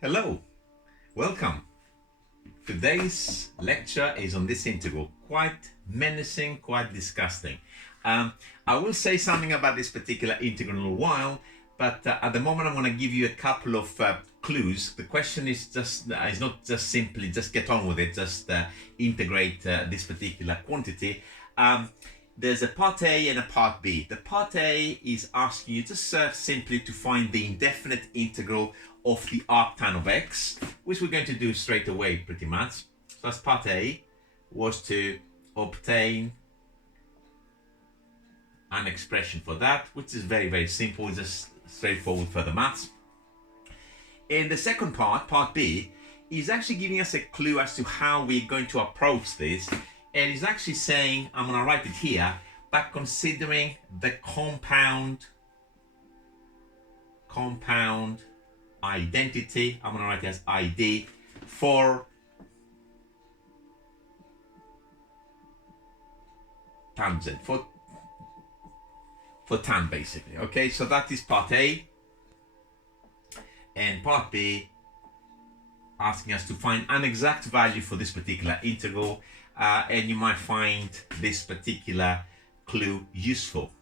Hello, welcome. Today's lecture is on this integral, quite menacing, quite disgusting. I will say something about this particular integral in a little while, but at the moment I'm going to give you a couple of clues. The question is not just simply just get on with it, just integrate this particular quantity. There's a part A and a part B. The part A is asking you just simply to find the indefinite integral of the arctan of x, which we're going to do straight away pretty much. So that's part A, was to obtain an expression for that, which is very, very simple, just straightforward further maths. And the second part, part B, is actually giving us a clue as to how we're going to approach this. And it's actually saying, I'm going to write it here, but considering the compound identity, I'm going to write it as ID, for tangent, for tan basically. Okay, so that is part A. And part B, asking us to find an exact value for this particular integral, and you might find this particular clue useful.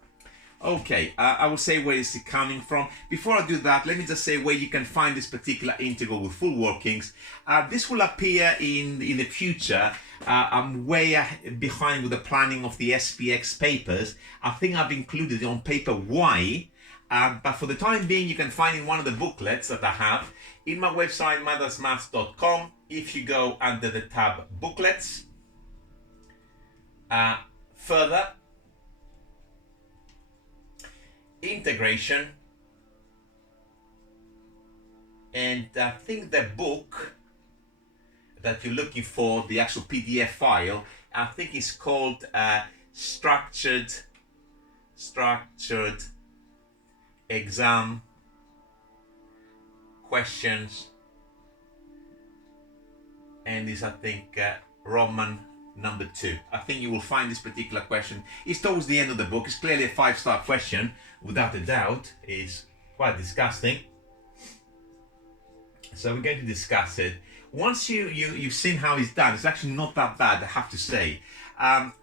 Okay, I will say where is it coming from. Before I do that, let me just say where you can find this particular integral with full workings. This will appear in the future. I'm way behind with the planning of the SPX papers. I think I've included it on paper Y, but for the time being, you can find in one of the booklets that I have in my website, madasmaths.com. If you go under the tab booklets, further, integration, and I think the book that you're looking for, the actual PDF file, I think it's called structured exam questions, and is I think Roman number 2. I think you will find this particular question. It's towards the end of the book. It's clearly a 5-star question, without a doubt. It's quite disgusting. So we're going to discuss it. Once you've seen how it's done, it's actually not that bad, I have to say.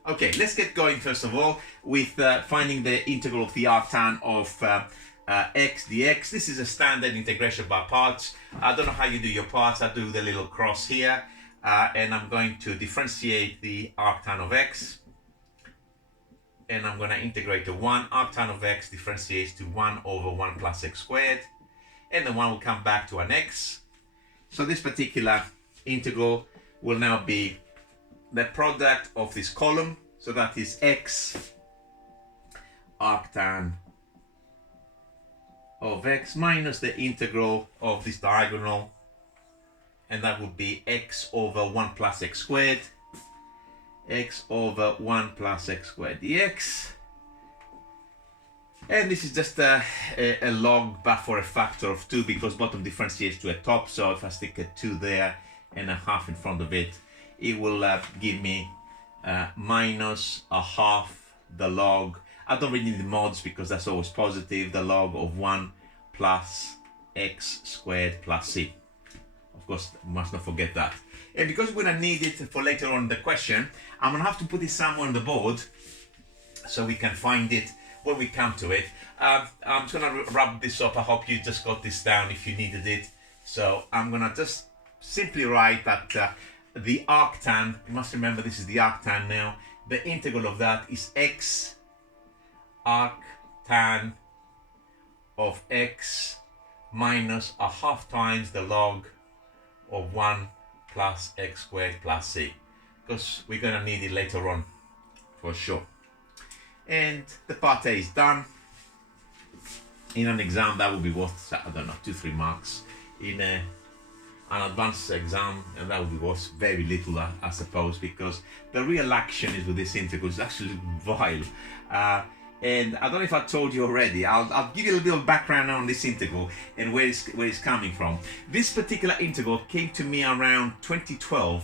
Okay, let's get going first of all with finding the integral of the arctan of x dx. This is a standard integration by parts. I don't know how you do your parts. I do the little cross here. And I'm going to differentiate the arctan of x, and I'm going to integrate the 1. Arctan of x differentiates to 1 over 1 plus x squared, and the 1 will come back to an x. So this particular integral will now be the product of this column, so that is x arctan of x minus the integral of this diagonal, and that would be x over 1 plus x squared, x over 1 plus x squared dx. And this is just a log, but for a factor of 2, because bottom differentiates to a top. So if I stick a 2 there and a half in front of it, it will give me minus a half the log. I don't really need the mods because that's always positive. The log of 1 plus x squared plus c. Of course, must not forget that. And because we're going to need it for later on in the question, I'm going to have to put it somewhere on the board so we can find it when we come to it. I'm just going to wrap this up. I hope you just got this down if you needed it. So I'm going to just simply write that the arctan, you must remember this is the arctan now, the integral of that is x arctan of x minus a half times the log of 1 plus x squared plus c, because we're going to need it later on for sure. And the part A is done. In an exam that will be worth, I don't know, 2-3 marks. In an advanced exam, and that will be worth very little, I suppose, because the real action is with this integral is actually vile. And I don't know if I told you already. I'll give you a little bit of background on this integral and where it's coming from. This particular integral came to me around 2012,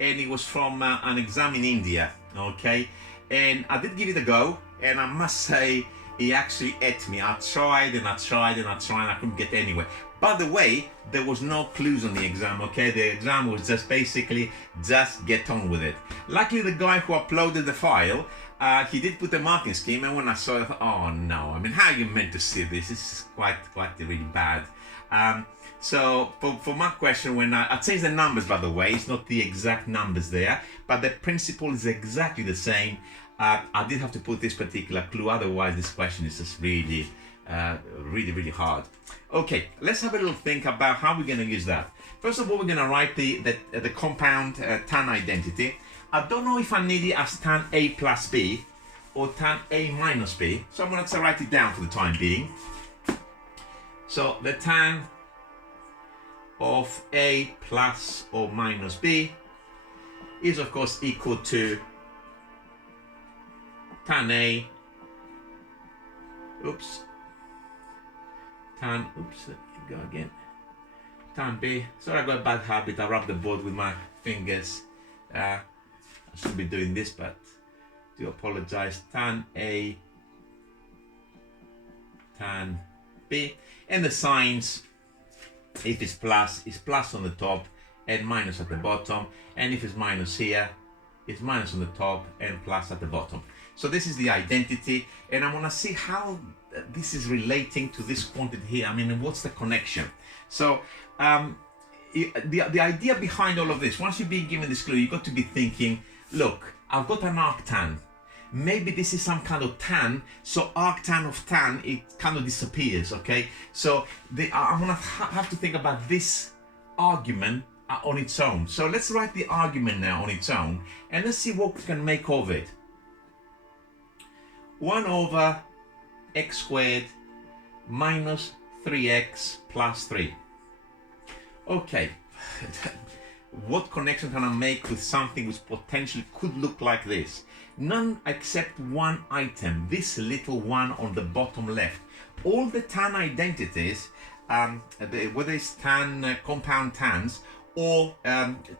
and it was from an exam in India. Okay, and I did give it a go, and I must say he actually ate me. I tried and I tried and I tried and I couldn't get anywhere. By the way, there was no clues on the exam, okay? The exam was just basically, just get on with it. Luckily, the guy who uploaded the file, he did put a marking scheme, and when I saw it, I thought, oh no, I mean, how are you meant to see this? This is quite really bad. So for my question, when I changed the numbers, by the way, it's not the exact numbers there, but the principle is exactly the same. I did have to put this particular clue, otherwise this question is just really hard. Okay, let's have a little think about how we're going to use that. First of all, we're going to write the compound tan identity. I don't know if I need it as tan A plus B or tan A minus B, so I'm going to write it down for the time being. So the tan of A plus or minus B is of course equal to tan A, tan B. Sorry, I got a bad habit. I rub the board with my fingers. I shouldn't be doing this, but do apologize. Tan A, tan B. And the signs, if it's plus, it's plus on the top and minus at the bottom. And if it's minus here, it's minus on the top and plus at the bottom. So this is the identity, and I want to see how this is relating to this quantity here. I mean, what's the connection? So the idea behind all of this, once you've been given this clue, you've got to be thinking, look, I've got an arctan. Maybe this is some kind of tan, so arctan of tan, it kind of disappears, okay? So I'm gonna have to think about this argument on its own. So let's write the argument now on its own, and let's see what we can make of it. 1 over x squared minus 3x plus 3. Okay, what connection can I make with something which potentially could look like this? None except one item, this little one on the bottom left. All the tan identities, whether it's tan compound tans or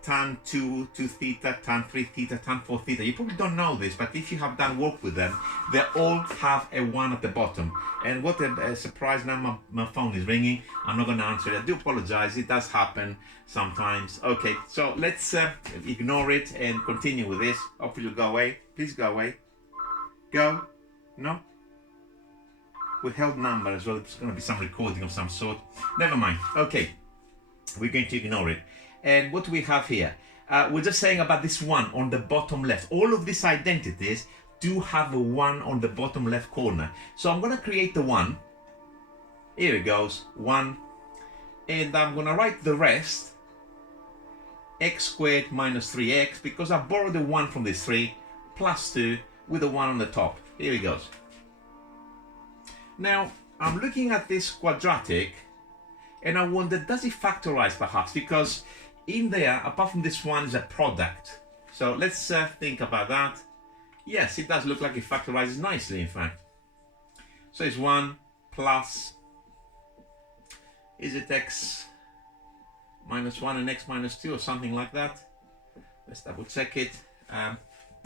tan 2 theta, tan 3 theta, tan 4 theta, you probably don't know this, but if you have done work with them, they all have a 1 at the bottom. And what a surprise, now my phone is ringing. I'm not going to answer it. I do apologize, it does happen sometimes. Okay, so let's ignore it and continue with this. Hopefully you'll go away. Please go away. Go. No? Withheld number as well. It's going to be some recording of some sort. Never mind. Okay, we're going to ignore it. And what do we have here? We're just saying about this 1 on the bottom left. All of these identities do have a 1 on the bottom left corner. So I'm going to create the 1. Here it goes, 1. And I'm going to write the rest, x squared minus 3x, because I borrowed the 1 from this 3, plus 2 with a 1 on the top. Here it goes. Now, I'm looking at this quadratic, and I wonder, does it factorize perhaps? Because in there, apart from this 1, is a product. So let's think about that. Yes, it does look like it factorizes nicely, in fact. So it's 1 plus, is it x minus 1 and x minus 2 or something like that? Let's double check it.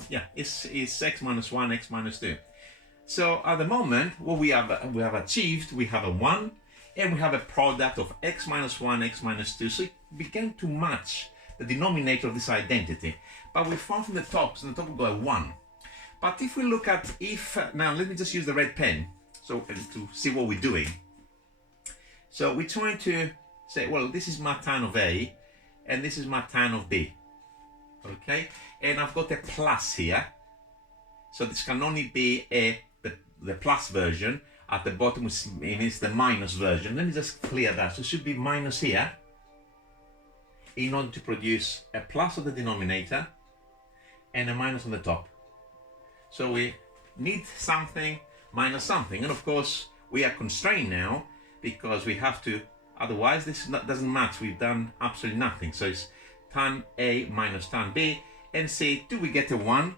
Yeah, it's x minus 1, x minus 2. So at the moment, what we have achieved, we have a 1, and we have a product of x minus 1, x minus 2. So it began to match the denominator of this identity. But we found from the top, so the top will go a 1. But if we look at now let me just use the red pen so to see what we're doing. So we're trying to say, well, this is my tan of A, and this is my tan of B. Okay, and I've got a plus here. So this can only be the plus version. At the bottom, which means the minus version. Let me just clear that. So it should be minus here in order to produce a plus on the denominator and a minus on the top. So we need something minus something. And of course, we are constrained now because we have to, otherwise this doesn't match. We've done absolutely nothing. So it's tan A minus tan B. And see, do we get a 1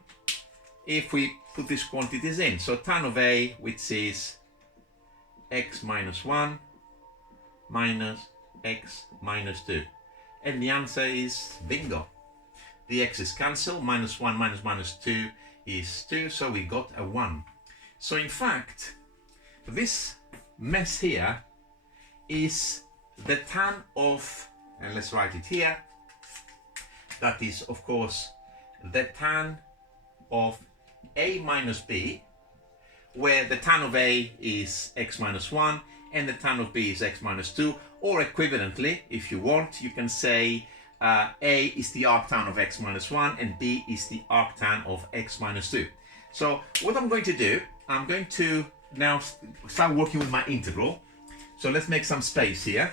if we put these quantities in? So tan of A, which is x minus 1 minus x minus 2. And the answer is bingo. The x's cancel, minus 1 minus minus 2 is 2, so we got a 1. So in fact, this mess here is the tan of, and let's write it here, that is of course the tan of a minus b, where the tan of a is x minus 1 and the tan of b is x minus 2, or equivalently, if you want, you can say a is the arctan of x minus 1 and b is the arctan of x minus 2. So what I'm going to do, I'm going to now start working with my integral. So let's make some space here.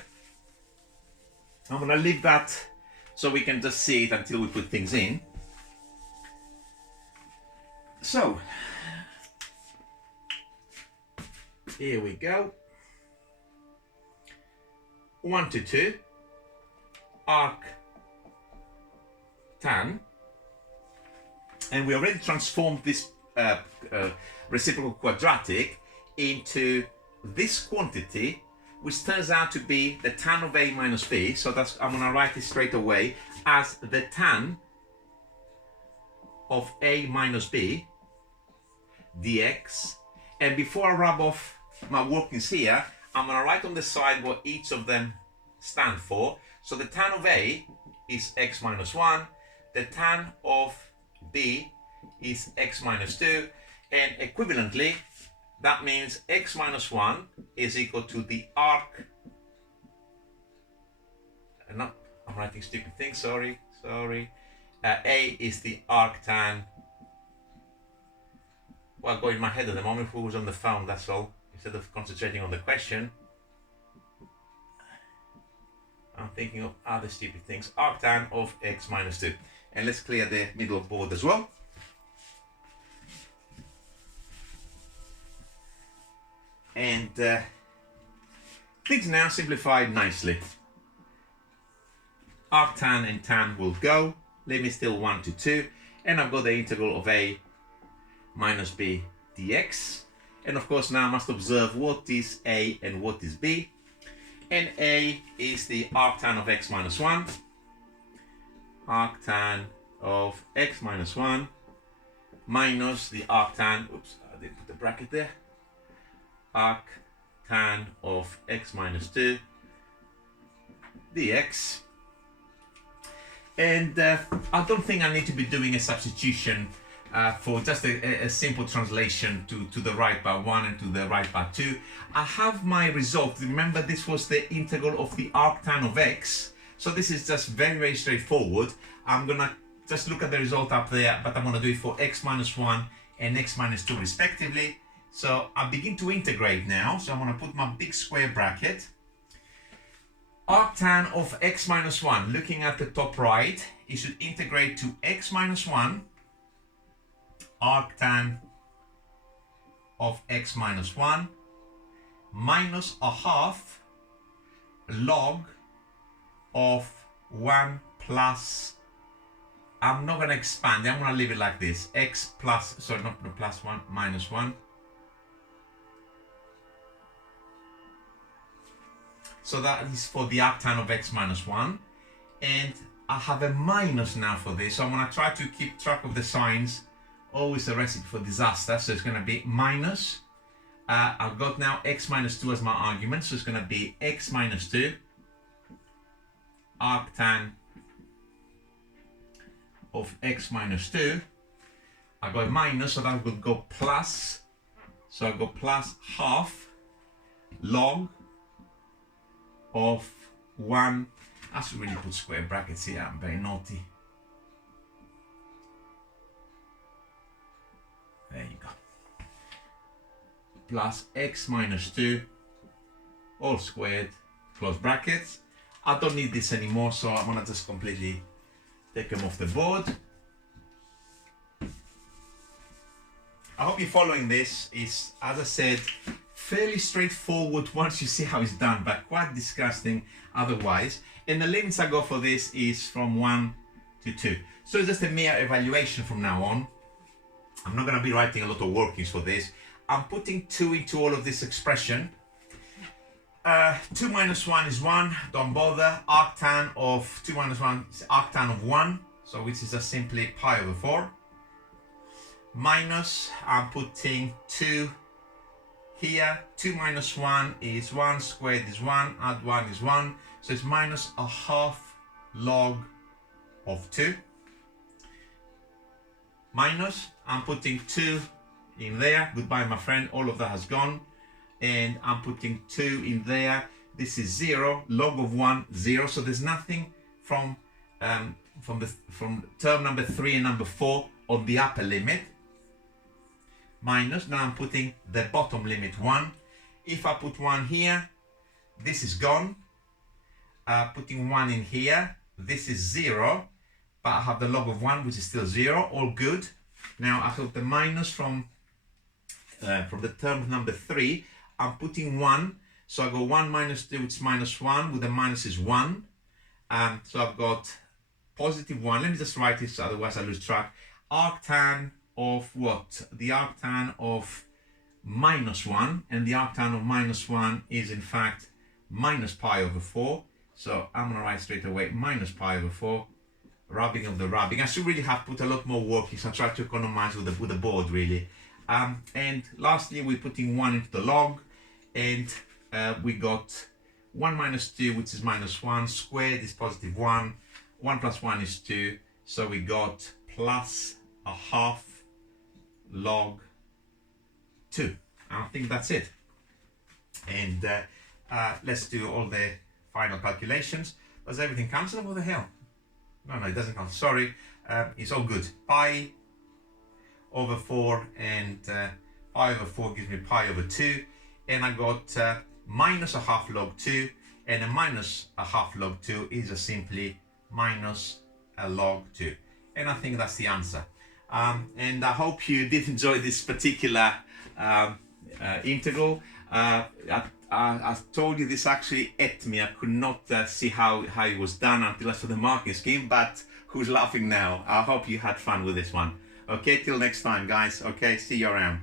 I'm going to leave that so we can just see it until we put things in. So here we go. 1 to 2 arc tan, and we already transformed this reciprocal quadratic into this quantity, which turns out to be the tan of a minus b. So that's, I'm going to write it straight away as the tan of a minus b dx. And before I rub off my workings here, I'm going to write on the side what each of them stand for. So the tan of a is x minus 1, the tan of b is x minus 2, and equivalently, that means x minus 1 is equal to the arc. No, I'm writing stupid things, sorry. A is the arctan. Well, go in my head at the moment, who was on the phone, that's all. Instead of concentrating on the question, I'm thinking of other stupid things. Arctan of x minus 2. And let's clear the middle of board as well. And things now simplified nicely. Arctan and tan will go. Leave me still 1 to 2. And I've got the integral of a minus b dx. And of course now I must observe what is a and what is b. And a is the arctan of x minus 1. Arctan of x minus 1 minus the arctan, oops, I didn't put the bracket there, arctan of x minus 2 dx. And I don't think I need to be doing a substitution for just a simple translation to the right by 1 and to the right by 2. I have my result. Remember, this was the integral of the arctan of x. So this is just very, very straightforward. I'm going to just look at the result up there, but I'm going to do it for x minus 1 and x minus 2 respectively. So I begin to integrate now. So I'm going to put my big square bracket. Arctan of x minus 1, looking at the top right, it should integrate to x minus 1 arctan of x minus 1 minus a half log of 1 plus, I'm not going to expand it, I'm going to leave it like this, x plus, sorry, not plus 1, minus 1. So that is for the arctan of x minus 1. And I have a minus now for this, so I'm going to try to keep track of the signs. Always a recipe for disaster, so it's going to be minus. I've got now x minus 2 as my argument, so it's going to be x minus 2 arctan of x minus 2. I got a minus, so that will go plus. So I go plus half log of 1. I should really put square brackets here, I'm very naughty. There you go. Plus x minus 2 all squared, close brackets. I don't need this anymore, so I'm gonna just completely take them off the board. I hope you're following this. It's, as I said, fairly straightforward once you see how it's done, but quite disgusting otherwise. And the limits I go for this is from 1 to 2. So it's just a mere evaluation from now on. I'm not going to be writing a lot of workings for this. I'm putting 2 into all of this expression. 2 minus 1 is 1, don't bother. Arctan of 2 minus 1 is arctan of 1, so which is just simply pi over 4. Minus, I'm putting 2 Here 2 minus 1 is 1, squared is 1, add 1 is 1, so it's minus a half log of 2. Minus, I'm putting 2 in there, goodbye my friend, all of that has gone, and I'm putting 2 in there. This is 0, log of 1, 0, so there's nothing from term number 3 and number 4 on the upper limit. Minus, now I'm putting the bottom limit 1. If I put 1 here, this is gone. Putting 1 in here, this is 0, but I have the log of 1, which is still 0, all good. Now I have the minus from the term number 3, I'm putting 1, so I go 1 minus 2, which is minus 1, with the minus is 1. So I've got positive 1, let me just write this, otherwise I lose track. Arctan of what? The arctan of minus 1, and the arctan of minus 1 is in fact minus pi over 4. So I'm going to write straight away minus pi over 4, rubbing of the rubbing. I should really have put a lot more work here, so I try to economize with the board really. And lastly, we're putting 1 into the log, and we got 1 minus 2, which is minus 1, squared is positive 1, 1 plus 1 is 2, so we got plus a half log 2. I think that's it. And let's do all the final calculations. Does everything cancel? What the hell? No, it doesn't cancel. Sorry, it's all good. Pi over 4, and pi over 4 gives me pi over 2, and I got minus a half log 2, and a minus a half log 2 is just simply minus a log 2, and I think that's the answer. And I hope you did enjoy this particular integral. I told you this actually ate me. I could not see how it was done until I saw the marking scheme, but who's laughing now? I hope you had fun with this one. Okay, till next time guys. Okay, see you around.